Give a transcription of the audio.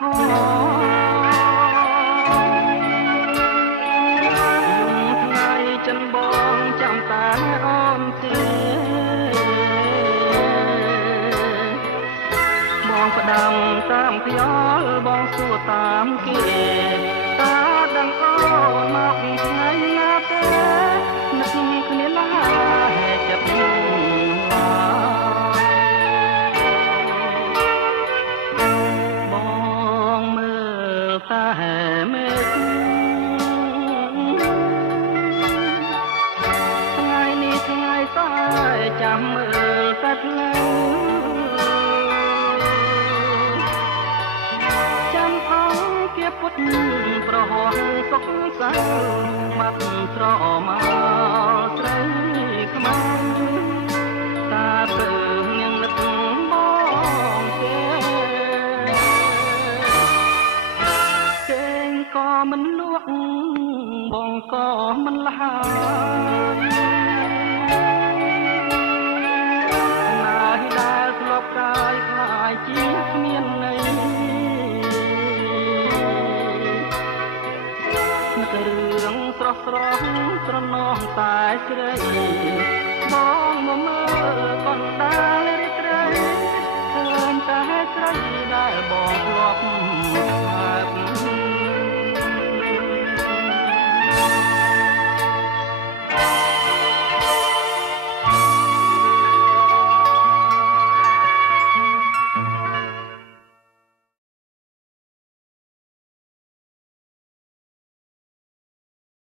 ថ្ងៃចិនបងចាំតាអូនទេបងផ្ដាំតាមខ្យល់បងសួរតាមគេតើដឹងអូនមកថ្ងៃណាទេនឹកគ្នាណាហេតុចិត្តបងមើលតែមេឃថ្ងៃនេះថ្ងៃស្អែកចាំមើលតែផ្លូវពុតប្រហោះសុខសៅបាត់ស្រមកស្រីខ្មៅតាពើនាងនឹកបងគេងក៏មិនលក់បងក៏មិនលហើយណាយដែលធ្លាប់កាយខ្លាយជាគ្មានន័យរឿងស្រស់ស្រស់ត្រណោះតែស្រីបង